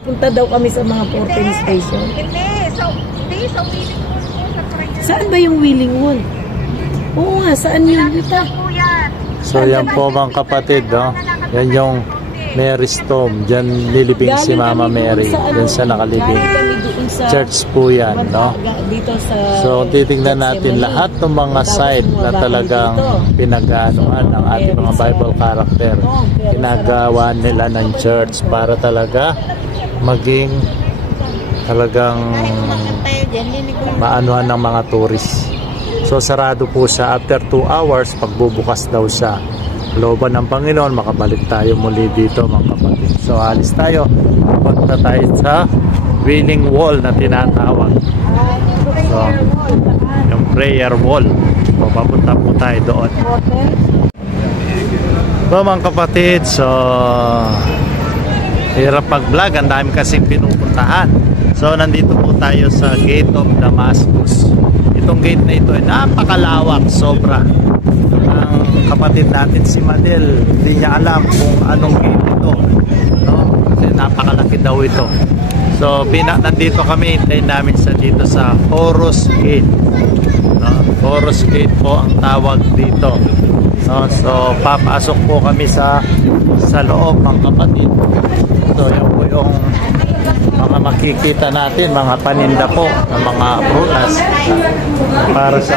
Punta daw kami sa mga porting station. Hindi. So Wheeling Wall po sa Korea. Saan ba yung Wheeling Wall? Oo nga, saan yun? Dito. So yan po mga kapatid, no? Yan yung Mary's Tomb. Diyan nilibing si Mama Mary. Diyan sa nakalibing. Church po yan, no? So titingnan natin lahat ng mga site na talagang pinag-aanuhan ng ating mga Bible character. Ginagawa nila ng church para talaga maging talagang maanuhan ng mga tourist. So sarado po siya after 2 hours, pagbubukas daw siya. Looban ng Panginoon, makabalik tayo muli dito mga kapatid. So alis tayo, punta tayo sa Wheeling Wall na tinatawag. So yung prayer wall. So papunta po tayo doon. So mga kapatid, so hirap pag-vlog, ang dami kasing pinupuntahan. So nandito po tayo sa Gate of Damascus. Itong gate na ito ay napakalawak, sobra. Ang kapatid natin si Madel, hindi niya alam kung anong gate ito, no? Kasi napakalaki daw ito. So nandito kami, hintayin namin sa dito sa Horus Gate, no? Horus Gate po ang tawag dito, no? So papasok po kami sa loob mga kapatid. So yun po yung mga makikita natin, mga paninda po ng mga prutas para sa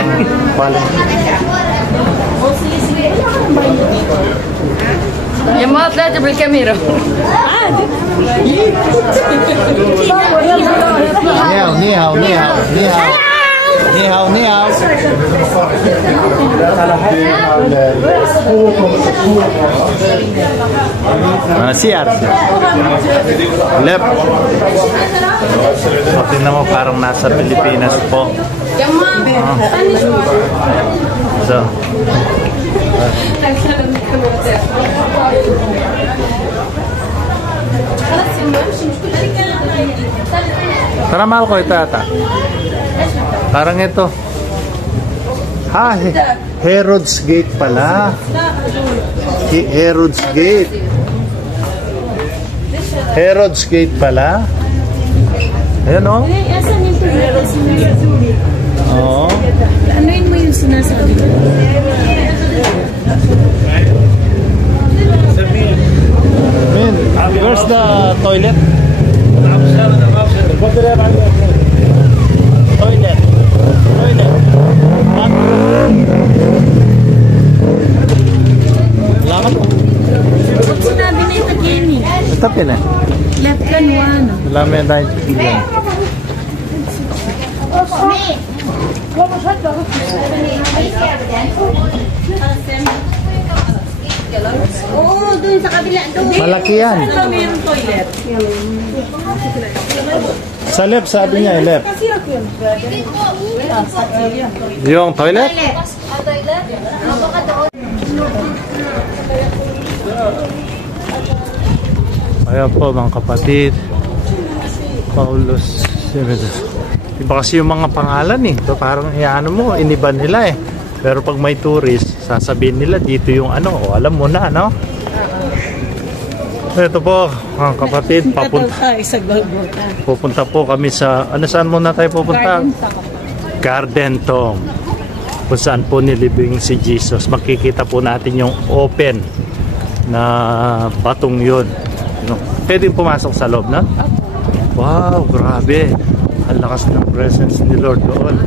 Jag matar det blir Camiro. Ni hao. Siar. Lep. So, tingnan mo, parang nasa Pilipinas po. So. Tara, mahal ko ito ata. Parang ito. Ha, Herod's Gate pala. Herod's Gate. Herod's Gate pala. Ayan o. Oo. Anuin mo yung sinasabi ko. Man, where's the toilet? Toilet. Laman mo. Pag sinabi na ito, Jenny. Ito pina. Left ka nuwan. Laman na yan. Oo, dun sa kabila. Malaki yan. Saan mayroong toilet? Sa left, sabi niya, left. Yung toilet? Ayan po mga kapatid. Paulos. Iba kasi yung mga pangalan eh. So, parang ano mo, iniban nila eh. Pero pag may tourist, sasabihin nila dito yung ano. O, alam mo na, no? Ito po, mga kapatid, pupunta po kami sa, ano, saan muna tayo pupunta? Garden Tomb. Kung saan po nilibing si Jesus. Makikita po natin yung open na batong yun. Pwede pumasok sa loob na? Wow, grabe. Ang lakas ng presence ni Lord doon.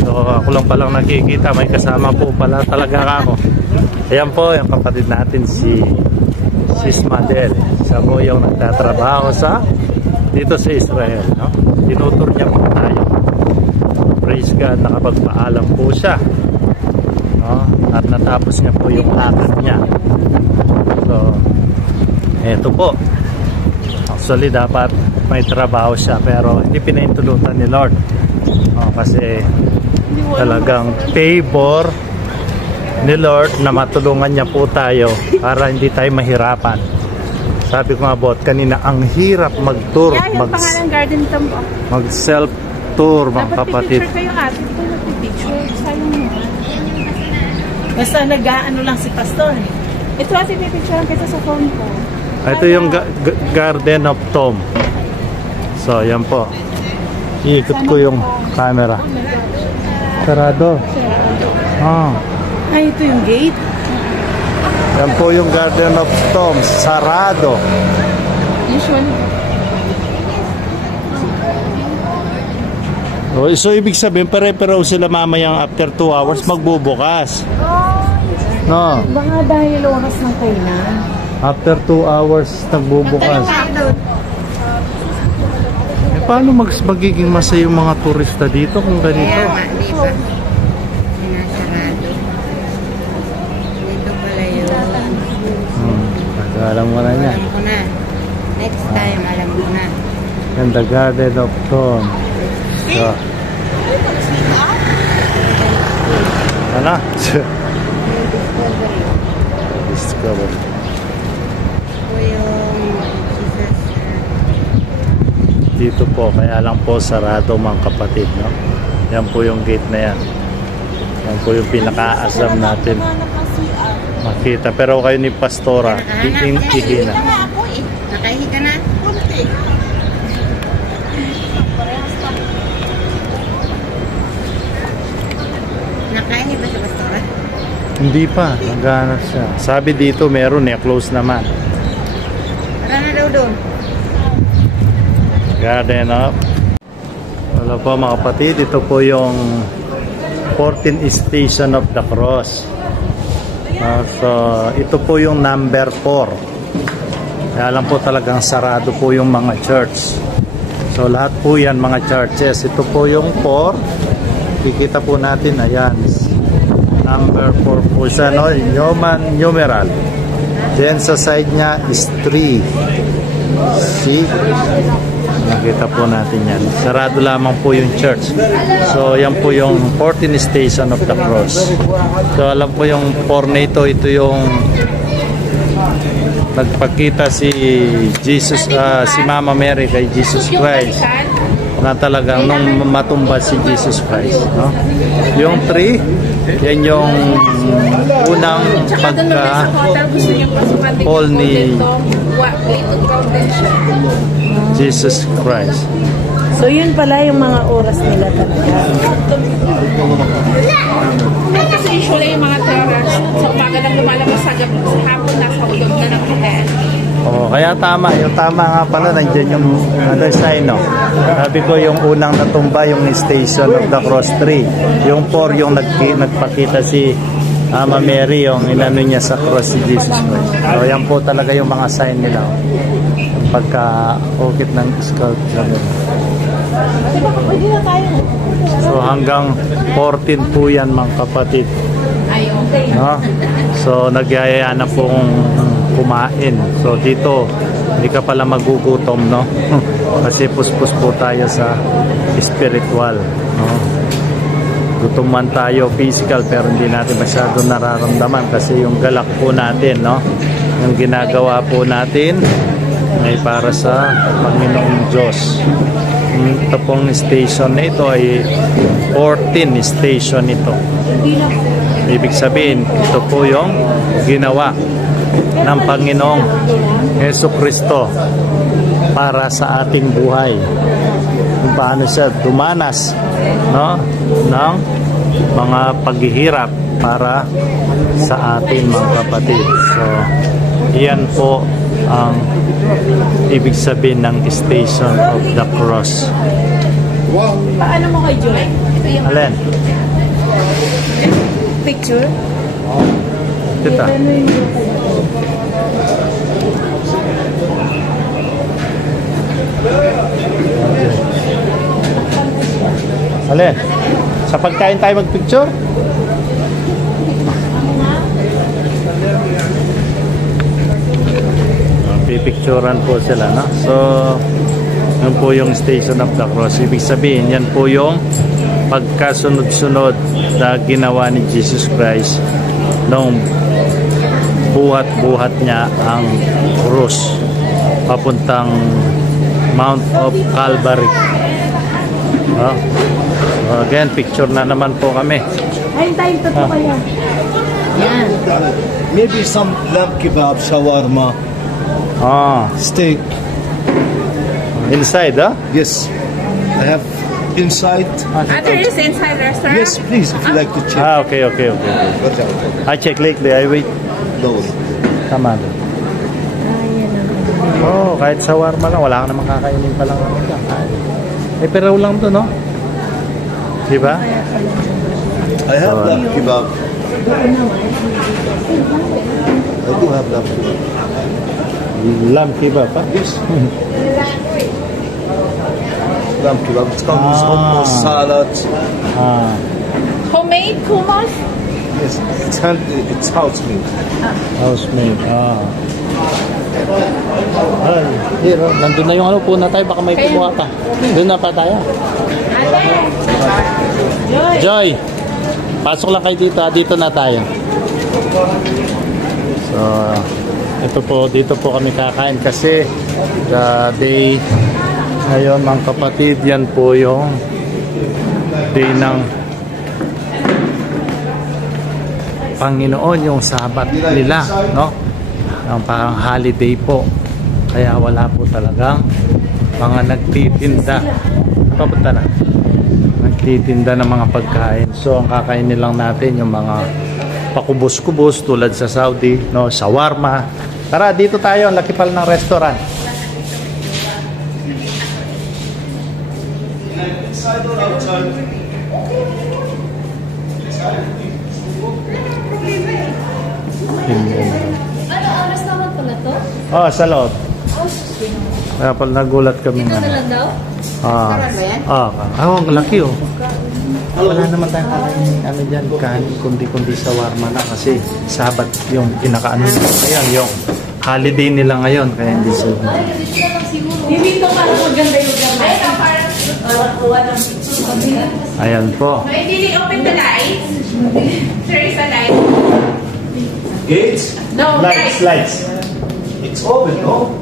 So ako lang palang nakikita, may kasama po pala talaga ako. Ayan po yung kapatid natin si Madel. Siya po yung nagtatrabaho dito sa Israel, no? Tinutur niya po tayo. Praise God, nakapagpaalam po siya, no? At natapos niya po yung lakad niya. So eto po, actually dapat may trabaho siya pero hindi pinaintulutan ni Lord, kasi talagang favor ni Lord na matulungan niya po tayo para hindi tayo mahirapan. Sabi ko nga kanina, ang hirap mag-tour, Garden Tomb. mag-self-tour mga kapatid. Kayo ate, basta nag-ano lang si Pastor. Ito ate, pipicture kaysa sa phone ko. Ito yung Garden of Tomb. So, yan po. Iikot ko yung camera. Sarado. Ah. Ay, ito yung gate. Yan po yung Garden of Tombs. Sarado. Usually. So, ibig sabihin, pare-pero sila mamayang after 2 hours magbubukas. No. Baka dahil oras ng kainan. After 2 hours nagbubukas. Paano magiging masaya yung mga turista dito kung ganito? Kaya nga, di ba? Sinasarado. Dito pala yun. Alam mo na niya. Alam ko na. Next time, alam ko na. And the Garden of Tombs. So, ano? Discovery. Ito yung Jesus. Dito po, kaya lang po sarado mga kapatid, no? Yan po yung gate na yan. Yan po yung pinaka-asam natin makita. Pero kayo ni Pastora, hihing na. Nakahiga na. Nakahiga ba sa Pastora? Hindi pa, naghanap siya. Sabi dito meron close naman. Tara na daw doon. Garden of. Wala po mga kapatid, ito po yung 14th Station of the Cross. So, ito po yung number 4. Kaya lang po talagang sarado po yung mga church. So, lahat po yan mga churches. Ito po yung 4. Kikita po natin, ayan. Number 4 po siya, no? Roman numeral. Then, sa side niya is 3. See? Nakita po natin yan. Sarado lamang po yung church. So, yan po yung 14th Station of the Cross. So, alam po yung 4 na ito yung nagpakita si Jesus, si Mama Mary kay Jesus Christ na talagang nung matumba si Jesus Christ, no? Yung 3, yan yung unang pagka-fall ni Jesus Christ. So, yun pala yung mga oras nila talaga. Kasi usually yung mga terrorists, sa umaga nang lumalabas sa hapon, nasa ulog na ng hotel. Oh, kaya tama. Yung tama nga pala, nandiyan yung other sign, no? Sabi ko yung unang natumba, yung Station of the Cross 3. Yung 4, yung nagpakita si Mama Mary, yung inano niya sa cross si Jesus Christ. So, yan po talaga yung mga sign nila. Pagka-ukit ng sculpture nila. So, hanggang 14 po yan mga kapatid. No? So, nagyayaya na pong kumain. So, dito, hindi ka pala magugutom, no? Kasi puspos po tayo sa spiritual, no? Gutom man tayo physical pero hindi natin masyado nararamdaman kasi yung galak po natin, no? Yung ginagawa po natin ay para sa Panginoong Diyos. Ito pong station na ito ay 14 station ito. Ibig sabihin, ito po yung ginawa ng Panginoong Jesucristo para sa ating buhay. Kung paano siya dumanas, no, ng mga paghihirap para sa atin mga kapatid. So, iyan po ang ibig sabihin ng Station of the Cross. Paano mo kay Joy? Alin? Picture? Kita. Alin? Sa pagkain tayo magpicture? Pipicturean po sila, no? So, yun po yung Station of the Cross. Ibig sabihin, yan po yung pagkasunod-sunod na ginawa ni Jesus Christ nung buhat-buhat niya ang krus papuntang Mount of Calvary. No? So again, picture na naman po kami. Ayun tayo, totoo kayo. Yan. Maybe some lamb kebab, shawarma, steak. Inside, huh? Yes. I have inside. There is inside restaurant? Yes, please, if you like to check. Ah, okay. I check lately. I wait. No. Tama doon. Oh, kahit sa warma lang, wala ka naman kakainin pa lang. Eh, pero lang doon, no? Di ba? I have lamb kebab. I do have lamb kebab. Lamb kebab, ha? Yes. Lamb kebab. It comes with hummus, salad. Ah. Homemade hummus? Yes, it's house made. House-made. Ah. Ay, here, oh. Nandun na yung ano po na tayo. Baka may kumuha pa. Doon na pa tayo. Joy! Pasok lang kayo dito. Dito na tayo. So, ito po, dito po kami kakain kasi the day ngayon mga kapatid, yan po yung day ng Panginoon, yung Sabat nila, no? Ang parang holiday po. Kaya wala po talagang mga nagtitinda. Papunta na. Nagtitinda ng mga pagkain. So, ang kakainin lang natin yung mga pakubos-kubos tulad sa Saudi, no? Shawarma. Tara, dito tayo. Ang laki pala ng restaurant. Inside or outside? Ano oras naman pala to? Oh, sa loob. Kaya pala nagulat kami Ito nga. na lang daw? Ang laki oh. Wala naman tayong kakainin ano dyan, kanin, kundi shawarma na kasi Sabat yung pinakaano nila ngayon, yung holiday nila ngayon, kaya hindi sila. Ay, dito na lang siguro. Dito para maganda yung ganda. Ay, parang Ayan po. No, hindi open the lights. There is a light. Gates? No, Lights. It's open, no?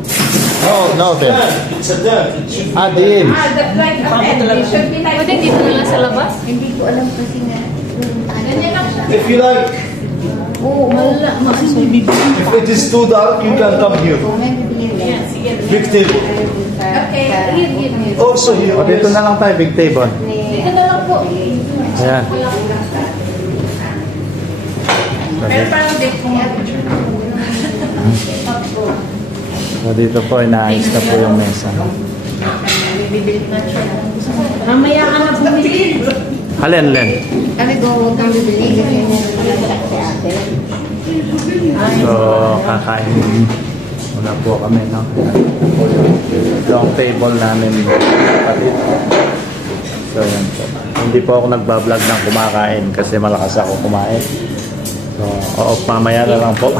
No, Ben. It's a dirt. It should be Dim. The light open. It should be like... Pwede dito na lang sa labas? Hindi ko alam kasi nga. Ganyan lang siya. If you like, Oo, if it is too dark, you can come here. Big table. Okay. Also here. O, dito na lang tayo, big table. Dito na lang po. Ayan. Pero parang dip ko nga. So, dito po, inaayos na po yung mesa. Mamaya ka na bumili. Len. Kami huwag kang bibili kasi nalalatak si ate. So, kakain muna po kami, no? Long table namin kapatid. So, yan po. Hindi po ako nagbablog ng kumakain kasi malakas ako kumain. So, mamaya na lang po.